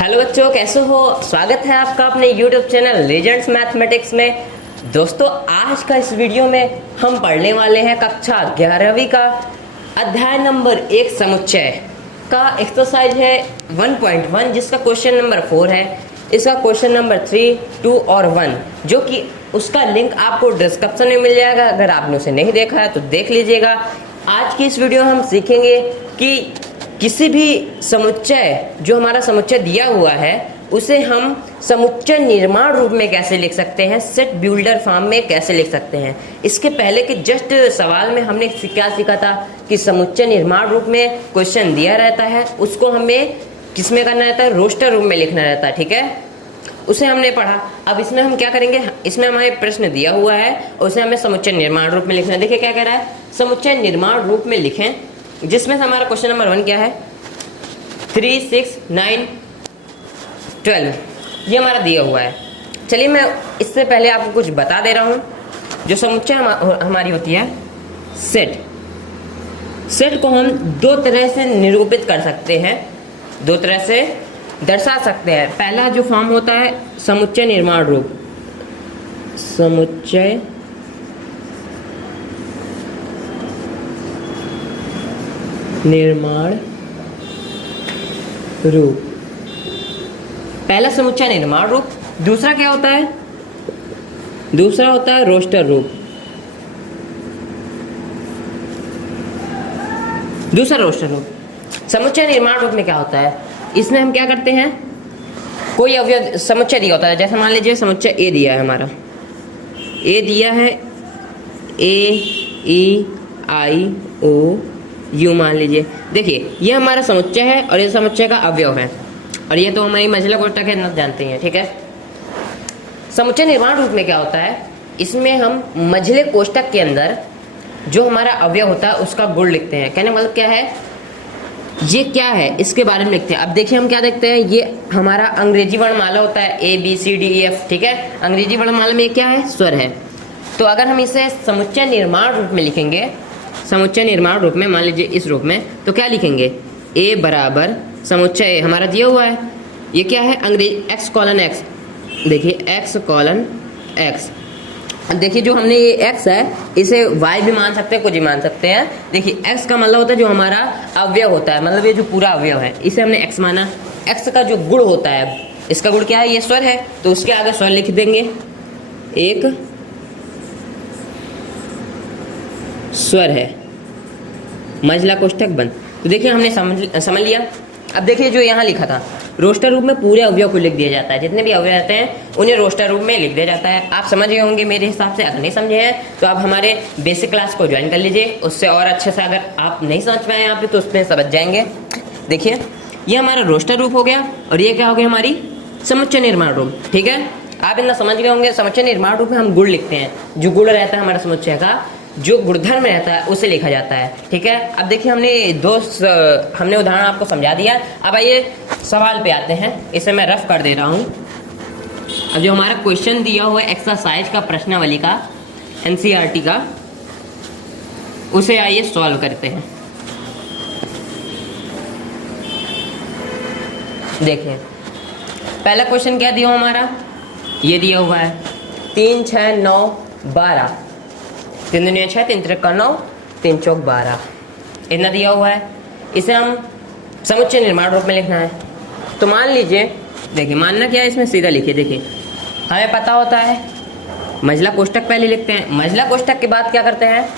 Hello बच्चों, कैसे हो। स्वागत है आपका अपने यूट्यूब चैनल लेजेंड्स मैथमेटिक्स में। दोस्तों, आज का इस वीडियो में हम पढ़ने वाले हैं कक्षा 11वीं का अध्याय नंबर 1 समुच्चय का एक्सरसाइज है 1.1, जिसका क्वेश्चन नंबर 4 है। इसका क्वेश्चन नंबर 3, 2 और 1, जो कि उसका लिंक आपको डिस्क्रिप्शन में मिल जाएगा। अगर आपने उसे नहीं देखा है तो देख लीजिएगा। आज की इस वीडियो में हम सीखेंगे कि किसी भी समुच्चय, जो हमारा समुच्चय दिया हुआ है, उसे हम समुच्चय निर्माण रूप में कैसे लिख सकते हैं, सेट बिल्डर फॉर्म में कैसे लिख सकते हैं। इसके पहले के जस्ट सवाल में हमने क्या सीखा था कि समुच्चय निर्माण रूप में क्वेश्चन दिया रहता है, उसको हमें किस में करना रहता है, रोस्टर रूप में लिखना रहता है। ठीक है, उसे हमने पढ़ा। अब इसमें हम क्या करेंगे, इसमें हमारे प्रश्न दिया हुआ है, उसे हमें समुच्चय निर्माण रूप में लिखना है। देखिए क्या कह रहा है, समुच्चय निर्माण रूप में लिखें, जिसमें से हमारा क्वेश्चन नंबर 1 क्या है, 3, 6, 9, 12, ये हमारा दिया हुआ है। चलिए मैं इससे पहले आपको कुछ बता दे रहा हूँ। जो समुच्चय हमारी होती है सेट को हम दो तरह से निरूपित कर सकते हैं, दो तरह से दर्शा सकते हैं। पहला जो फॉर्म होता है समुच्चय निर्माण रूप, समुच्चय निर्माण रूप, पहला समुच्चय निर्माण रूप। दूसरा क्या होता है, दूसरा होता है रोस्टर रूप। दूसरा रोस्टर रूप। समुच्चय निर्माण रूप में क्या होता है, इसमें हम क्या करते हैं, कोई अवयव समुच्चय दिया होता है। जैसे मान लीजिए समुच्चय ए दिया है, हमारा ए दिया है, ए ई आई ओ यू मान लीजिए। देखिए ये हमारा समुच्चय है और ये समुच्चय का अवयव है, और ये तो हमारी मंझला कोष्ठक है, ना जानते हैं। ठीक है, समुच्चय निर्माण रूप में क्या होता है, इसमें हम मंझले कोष्ठक के अंदर जो हमारा अवयव होता है उसका गुण लिखते हैं। कहने मतलब क्या है, ये क्या है इसके बारे में लिखते हैं। अब देखिए हम क्या देखते हैं, ये हमारा अंग्रेजी वर्णमाला होता है A B C D E F। ठीक है, अंग्रेजी वर्णमाला में क्या है, स्वर है। तो अगर हम इसे समुच्चय निर्माण रूप में लिखेंगे, समुच्चय निर्माण रूप में मान लीजिए इस रूप में, तो क्या लिखेंगे, A बराबर समुच्चय हमारा दिया हुआ है, ये क्या है, अंग्रेजी x कॉलन x। देखिए x कॉलन x। देखिए जो हमने ये x है, इसे y भी मान सकते हैं, कुछ भी मान सकते हैं। देखिए x का मतलब होता है जो हमारा अवयव होता है, मतलब ये जो पूरा अवयव है, इसे हमने x माना। x का जो गुण होता है, इसका गुण क्या है, ये स्वर है, तो उसके आगे स्वर लिख देंगे, एक स्वर है, मंझला कोष्ठक बंद। तो देखिए हमने समझ लिया। अब देखिए जो यहाँ लिखा था, रोस्टर रूप में पूरे अवयव को लिख दिया जाता है, जितने भी अवयव रहते हैं उन्हें रोस्टर रूप में लिख दिया जाता है। आप समझ गए होंगे मेरे हिसाब से। अगर नहीं समझे हैं तो आप हमारे बेसिक क्लास को ज्वाइन कर लीजिए, उससे और अच्छे से अगर आप नहीं समझ पाए यहाँ पे तो उसमें समझ जाएंगे। देखिए ये हमारा रोस्टर रूप हो गया, और ये क्या हो गया, हमारी समुच्चय निर्माण रूप। ठीक है, आप इतना समझ गए होंगे। समुच्चय निर्माण रूप में हम गुण लिखते हैं, जो गुण रहता है हमारा समुच्चय का, जो गुणधर्म रहता है उसे लिखा जाता है। ठीक है, अब देखिए हमने उदाहरण आपको समझा दिया। अब आइए सवाल पे आते हैं, इसे मैं रफ कर दे रहा हूँ। अब जो हमारा क्वेश्चन दिया हुआ है एक्सरसाइज का, प्रश्नावली का, एनसीईआरटी का, उसे आइए सॉल्व करते हैं। देखिए पहला क्वेश्चन क्या दिया हुआ हमारा, ये दिया हुआ है 3, 6, 9, 12, 3 दूनी 6, 3 त्रिका 9, 3 चौक 12, इतना दिया हुआ है। इसे हम समुच्चय निर्माण रूप में लिखना है। तो मान लीजिए, देखिए मानना क्या है, इसमें सीधा लिखिए। देखिए हमें पता होता है मंझला कोष्ठक पहले लिखते हैं, मंझला कोष्ठक के बाद क्या करते हैं,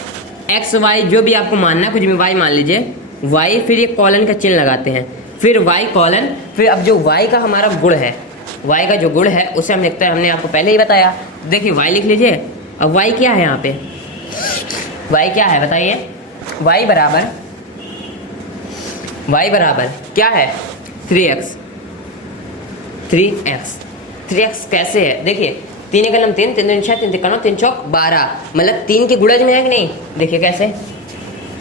एक्स वाई जो भी आपको मानना है, कुछ भी वाई मान लीजिए, वाई, फिर ये कॉलन का चिन्ह लगाते हैं, फिर वाई कॉलन, फिर अब जो वाई का हमारा गुण है, वाई का जो गुण है उसे हम लिखते हैं, हमने आपको पहले ही बताया। देखिए वाई लिख लीजिए। अब वाई क्या है, यहाँ पे y क्या है बताइए, y बराबर क्या है, 3x। 3x कैसे है, देखिए 3 कलम 3, 3 दूनी 6, 3 त्रिका 9, 3 चौक 12, मतलब 3 के गुणज में है कि नहीं। देखिए कैसे,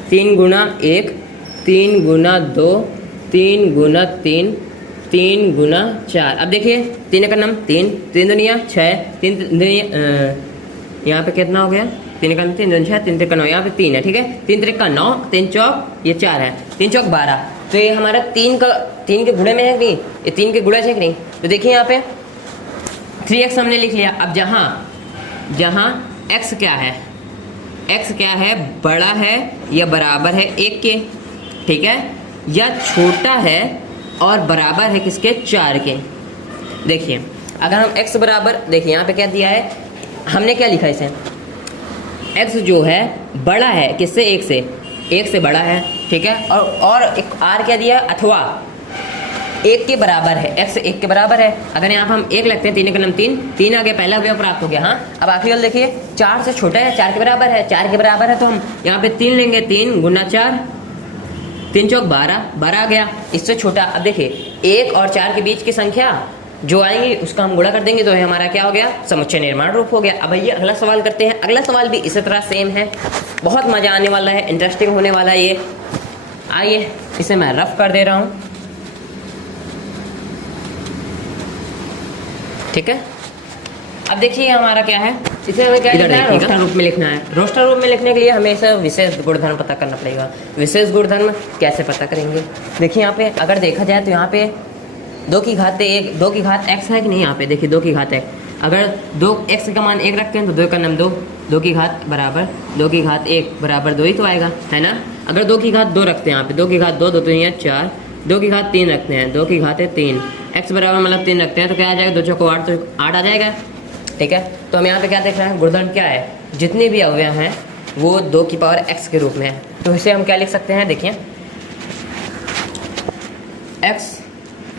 3 गुना 1, 3 गुना 2, 3 गुना 3, 3 गुना 4। अब देखिए 3 कलम 3, 3 दुनिया 6, 3 दुनिया यहाँ पे कितना हो गया, 3 का 3 6 3 3 का 9, यहाँ पे 3 है। ठीक है, 3 3 का 9, 3 चौक ये 4 है, 3 चौक 12। तो ये हमारा तीन के गुणे में है कि नहीं, ये 3 के गुणज है कि नहीं। तो देखिए यहाँ पे 3x हमने लिख लिया। अब जहाँ x क्या है, x क्या है, बड़ा है या बराबर है 1 के, ठीक है, या छोटा है और बराबर है किसके, 4 के। देखिए अगर हम x बराबर, देखिए यहाँ पे क्या दिया है, हमने क्या लिखा इसे, x जो है बड़ा है किससे, 1 से बड़ा है, ठीक है, और एक r क्या दिया, अथवा 1 के बराबर है, x 1 के बराबर है। अगर यहाँ पर हम 1 लगते हैं, 3 का नाम 3 आ गया, पहला अवयव प्राप्त हो गया। हाँ, अब आखिरी वाला देखिए 4 से छोटा है, 4 के बराबर है, 4 के बराबर है, तो हम यहाँ पे 3 लेंगे, 3 गुना 4, 3 चौक 12 आ गया। इससे छोटा, अब देखिए 1 और 4 के बीच की संख्या जो आएंगी उसका हम गुणा कर देंगे, तो हमारा क्या हो गया, समुच्चय निर्माण रूप हो गया। अब ये अगला सवाल करते हैं। अगला सवाल भी इसी तरह सेम है, बहुत मजा आने वाला है, इंटरेस्टिंग होने वाला है ये। आइए इसे मैं रफ कर दे रहा हूँ, ठीक है। अब देखिए हमारा क्या है, इसे हमें क्या लिखना है, रोस्टर रूप में लिखना है। रोस्टर रूप में लिखने के लिए हमें इसे विशेष गुणधर्म पता करना पड़ेगा। विशेष गुणधर्म कैसे पता करेंगे, देखिए यहाँ पे अगर देखा जाए तो यहाँ पे 2 की घात x है कि नहीं। यहाँ पे देखिए 2 की घात x, अगर 2x का मान 1 रखते हैं तो 2 का नाम 2 की घात बराबर 2 की घात 1 बराबर 2 ही तो आएगा, है ना। अगर 2 की घात 2 रखते हैं, यहाँ पे 2 की घात 2 2 तो यहाँ 4, 2 की घात 3 रखते हैं, 2 की घात है 3, x बराबर मतलब 3 रखते हैं तो क्या आ जाएगा, 2 चौको 8, तो 8 आ जाएगा, ठीक है। तो हम यहाँ पे क्या देख रहे हैं, गुणधर्म क्या है, जितने भी अवयव हैं वो 2 की पावर x के रूप में है। तो इसे हम क्या लिख सकते हैं, देखिए x,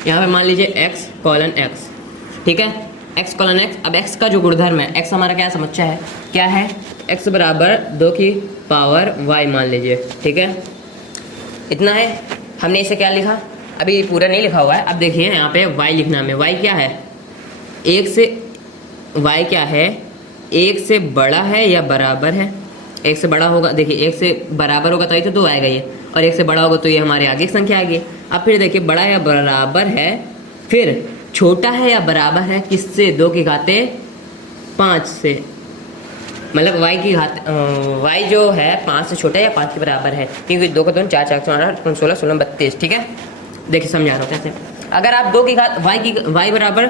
यहाँ पे मान लीजिए x कॉलन x, ठीक है, x कॉलन x। अब x का जो गुणधर्म है, x हमारा क्या समुच्चय है, क्या है, x बराबर 2 की पावर y मान लीजिए, ठीक है, इतना है। हमने इसे क्या लिखा, अभी पूरा नहीं लिखा हुआ है। अब देखिए यहाँ पे y लिखना है, y क्या है, 1 से, y क्या है, 1 से बड़ा है या बराबर है, 1 से बड़ा होगा, देखिए 1 से बराबर होगा तभी तो 2 आएगा ये, और 1 से बड़ा होगा तो ये हमारे आगे की संख्या आएगी। अब फिर देखिए बड़ा या बराबर है, फिर छोटा है या बराबर है किससे, 2 की घाते 5 से, मतलब y की घात y जो है 5 से छोटा है या 5 के बराबर है, क्योंकि 2 का 2 4 4 8 16 16 32, ठीक है। देखिए समझा रहा हूँ कैसे। अगर आप 2 की घात y बराबर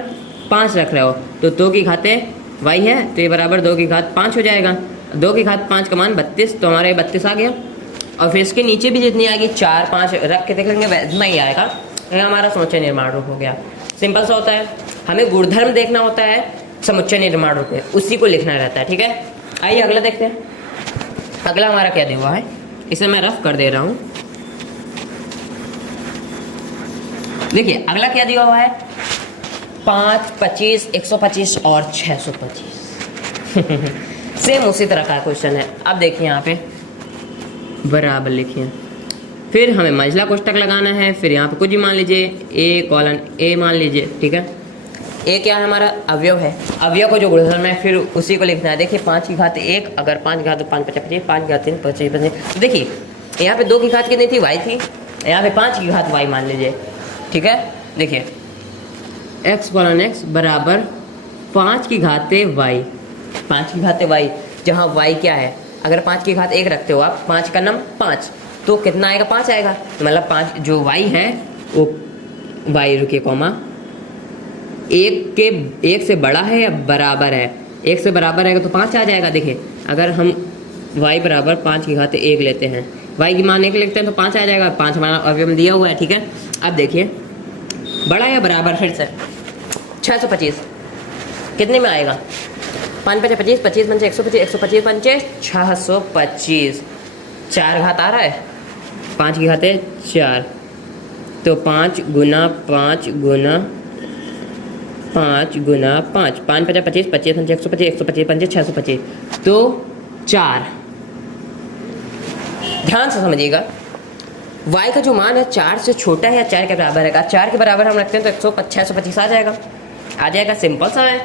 5 रख रहे हो तो 2 की घाते y है तो ये बराबर 2 की घात 5 हो जाएगा, 2 की घात 5 का मान 32, तो हमारा ये 32 आ गया। और फिर इसके नीचे भी जितनी आएगी 4 5 रख के देखेंगे वैसा ही आएगा, ये हमारा समुच्चय निर्माण रूप हो गया। सिंपल सा होता है, हमें गुणधर्म देखना होता है समुच्चय निर्माण रूप में, उसी को लिखना रहता है, ठीक है। आइए अगला देखते हैं। अगला हमारा क्या दिया हुआ है, इसे मैं रफ कर दे रहा हूँ। देखिए अगला क्या दिया हुआ है, 5 25 125 और 625 सेम उसी तरह का क्वेश्चन है। अब देखिए यहाँ पे बराबर लिखिए, फिर हमें मंझला कोष्टक लगाना है, फिर यहाँ पे कुछ भी मान लीजिए, a कॉलन a मान लीजिए, ठीक है। a क्या है, हमारा अवयव है, अवयव को जो गुणधर्म है फिर उसी को लिखना है। देखिए 5 की घात 1, अगर 5 की घात 5 25 5 की घात 3 25 25, देखिए यहाँ पे 2 की घात कितनी थी, y थी, यहाँ पे 5 की घात y मान लीजिए, ठीक है। देखिए x कॉलन x बराबर 5 की घाते y, 5 की घाते y, जहाँ y क्या है, अगर 5 की घात 1 रखते हो आप, 5 का नाम 5, तो कितना आएगा, 5 आएगा, मतलब 5 जो y है वो y, रुकिए कॉमा, 1 से बड़ा है या बराबर है, 1 से बराबर है तो 5 आ जाएगा। देखिए अगर हम y बराबर 5 की घात 1 लेते हैं, y की मान 1 लेते हैं तो 5 आ जाएगा, 5 हमारा अवयव दिया हुआ है, ठीक है। अब देखिए बड़ा या बराबर, फिर से 625 कितने में आएगा, 5 5 25 25 पंचे 125 125 पंचे 625, 4 घात आ रहा है, 5 की घाते 4, तो 5 गुना 5 गुना 5 गुना 5, 5 5 25 25 पंचे 125 125 पंचे 625, तो 4। ध्यान से समझिएगा, y का जो मान है 4 से छोटा है या 4 के बराबर है, 4 के बराबर हम रखते हैं तो 625 आ जाएगा, सिंपल सा है।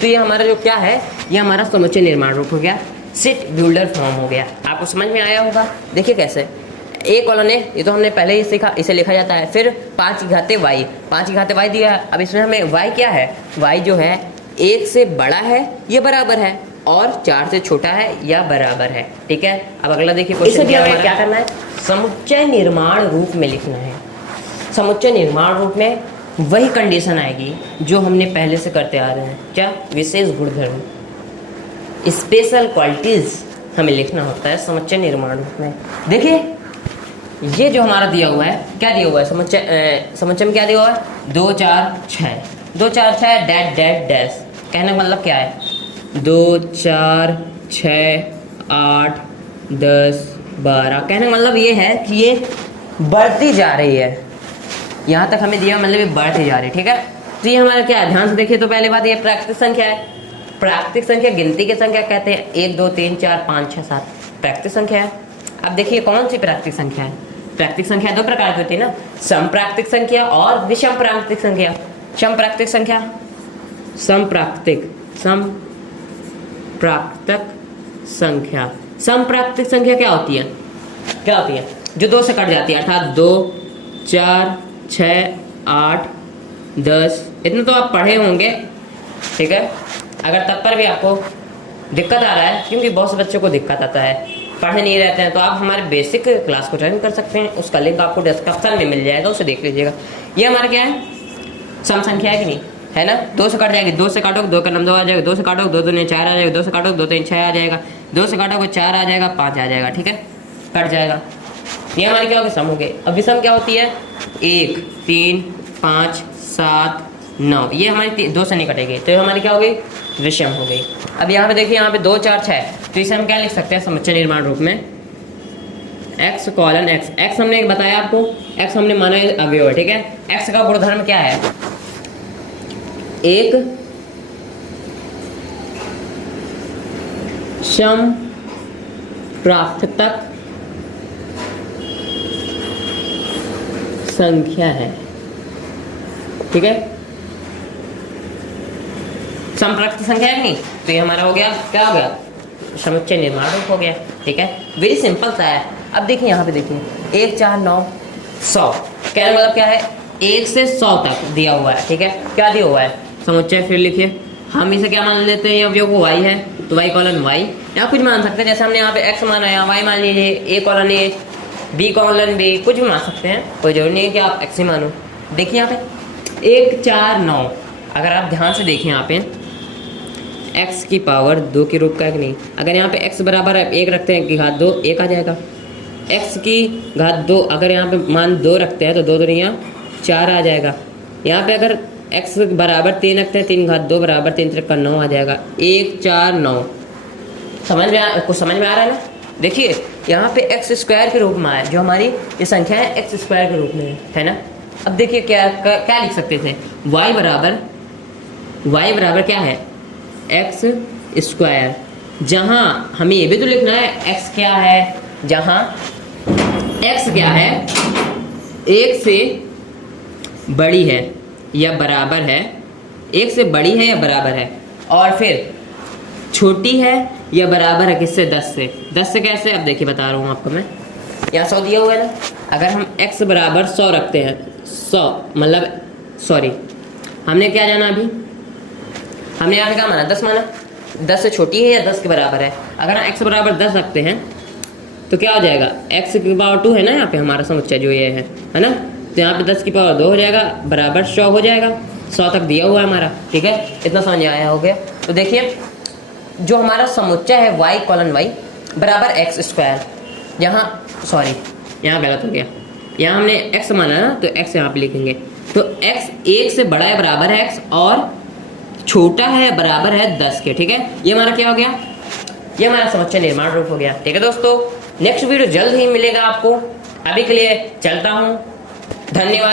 तो ये हमारा जो क्या है, ये हमारा समुच्चय निर्माण रूप हो गया, सेट बिल्डर फॉर्म हो गया। आपको समझ में आया होगा। देखिए कैसे, a कॉलन a, ये तो हमने पहले ही सीखा, इसे लिखा जाता है। फिर 5 की घाते y, 5 की घाते y दिया है। अब इसमें हमें y क्या है, y जो है 1 से बड़ा है या बराबर है, और 4 से छोटा है या बराबर है, ठीक है। अब अगला देखिए क्वेश्चन क्या है, क्या करना है, समुच्चय निर्माण रूप में लिखना है। समुच्चय निर्माण रूप में वही कंडीशन आएगी जो हमने पहले से करते आ रहे हैं। क्या? विशेष गुणधर्म, स्पेशल क्वालिटीज हमें लिखना होता है समुच्चय निर्माण रूप में। देखिए ये जो हमारा दिया हुआ है, क्या दिया हुआ है समुच्चय में क्या दिया हुआ है? 2 4 6, 2 4 6 डैश डैश डैश। कहने का मतलब क्या है? 2 4 6 8 10 12। कहने का मतलब ये है कि ये बढ़ती जा रही है। यहाँ तक हमें दिया मतलब ये बढ़ती जा रही है, ठीक है। तो ये हमारा क्या है? ध्यान से देखिए। तो पहली बात ये प्राकृतिक संख्या है। प्राकृतिक संख्या गिनती की संख्या कहते हैं। 1 2 3 4 5 6 7 प्राकृतिक संख्या है। अब देखिए कौन सी प्राकृतिक संख्या है? प्राकृतिक संख्या दो प्रकार की होती है ना, समप्राकृतिक संख्या और विषम प्राकृतिक संख्या। समप्राकृतिक संख्या, समप्राकृतिक संख्या। समप्राकृतिक संख्या क्या होती है? क्या होती है? जो 2 से कट जाती है, अर्थात 2 4 6 8 10। इतना तो आप पढ़े होंगे, ठीक है। अगर तब पर भी आपको दिक्कत आ रहा है, क्योंकि बहुत से बच्चों को दिक्कत आता है, पढ़े नहीं रहते हैं, तो आप हमारे बेसिक क्लास को ज्वाइन कर सकते हैं। उसका लिंक आपको डिस्क्रिप्शन में मिल जाएगा, उसे देख लीजिएगा। ये हमारा क्या है? सम संख्या है कि नहीं है ना। 2 से कट जाएगी, 2 से काटोगे 2 का नाम 2 आ जाएगा, 2 से काटोगे 2 2 4 आ जाएगा, 2 से काटोगे 2 3 6 आ जाएगा, 2 से काटोगे 4 आ जाएगा, 5 आ जाएगा, ठीक है, कट जाएगा। ये हमारी क्या होगी? सम हो गई। अब विषम क्या होती है? 1 3 5 7 9। ये हमारी 2 से नहीं कटेगी, तो ये हमारी क्या हो गई? विषम हो गई। अब यहाँ पे देखिए, यहाँ पे 2 4 6, तो इसे हम क्या लिख सकते हैं समुच्चय निर्माण रूप में? x colon x। x हमने बताया आपको, x हमने माना अवयव है, ठीक है। x का गुणधर्म क्या है? एक समप्राकृतक संख्या है, ठीक है। समप्राकृत संख्या है नहीं, तो ये हमारा हो गया, क्या हो गया? समुच्चय निर्माण रूप हो गया, ठीक है। वेरी सिंपल सा है। अब देखिए यहाँ पे देखिए 1 4 9 100। कहने मतलब क्या है? 1 से 100 तक दिया हुआ है, ठीक है। क्या दिया हुआ है? समुच्चय। फिर लिखिए, हम इसे क्या मान लेते हैं? अवयव को y है, तो y कॉलन y, या कुछ मान सकते हैं। जैसे हमने यहाँ पे x माना है, y मान लीजिए, a colon a, b colon b, कुछ भी मान सकते हैं, कोई जरूरी नहीं है कि आप x ही मानो। देखिए यहाँ पे 1 4 9, अगर आप ध्यान से देखें यहाँ पे x की पावर 2 के रूप का है कि नहीं। अगर यहाँ पे x बराबर 1 रखते हैं कि घात 2, 1 आ जाएगा। x की घात 2, अगर यहाँ पे मान 2 रखते हैं तो 2 2 4 आ जाएगा। यहाँ पे अगर x बराबर 3 रखते हैं, 3 घात 2 बराबर 3 3 9 आ जाएगा। 1 4 9। कुछ समझ में आ रहा है ना? देखिए यहाँ पे x स्क्वायर के रूप में आया, जो हमारी ये संख्या है x स्क्वायर के रूप में है ना। अब देखिए क्या लिख सकते थे? y बराबर क्या है? x square. जहाँ हमें ये भी तो लिखना है x क्या है, जहाँ x क्या है? 1 से बड़ी है या बराबर है, 1 से बड़ी है या बराबर है, और फिर छोटी है या बराबर है किससे? 10 से। 10 से कैसे? अब देखिए बता रहा हूँ आपको मैं। यहाँ 100 दिया हुआ है ना, अगर हम x बराबर 100 रखते हैं, 100 मतलब सॉरी, हमने क्या जाना अभी? हमने यहाँ पे क्या माना? 10 माना। 10 से छोटी है या 10 के बराबर है। अगर हम x बराबर 10 रखते हैं तो क्या हो जाएगा? x की पावर 2 है ना यहाँ पे हमारा समुच्चय जो ये है ना। तो यहाँ पे 10 की पावर 2 हो जाएगा, बराबर 100 हो जाएगा। 100 तक दिया हुआ है हमारा, ठीक है। इतना समझ आया हो गया। तो देखिए जो हमारा समुच्चय है y कॉलन y बराबर x स्क्वायर, यहाँ सॉरी यहाँ गलत हो गया, यहाँ हमने x माना ना, तो x यहाँ पे लिखेंगे। तो x 1 से बड़ा है बराबर है x, और छोटा है बराबर है 10 के, ठीक है। ये हमारा क्या हो गया? ये हमारा समुच्चय निर्माण रूप हो गया, ठीक है दोस्तों। नेक्स्ट वीडियो जल्द ही मिलेगा आपको। अभी के लिए चलता हूँ, धन्यवाद।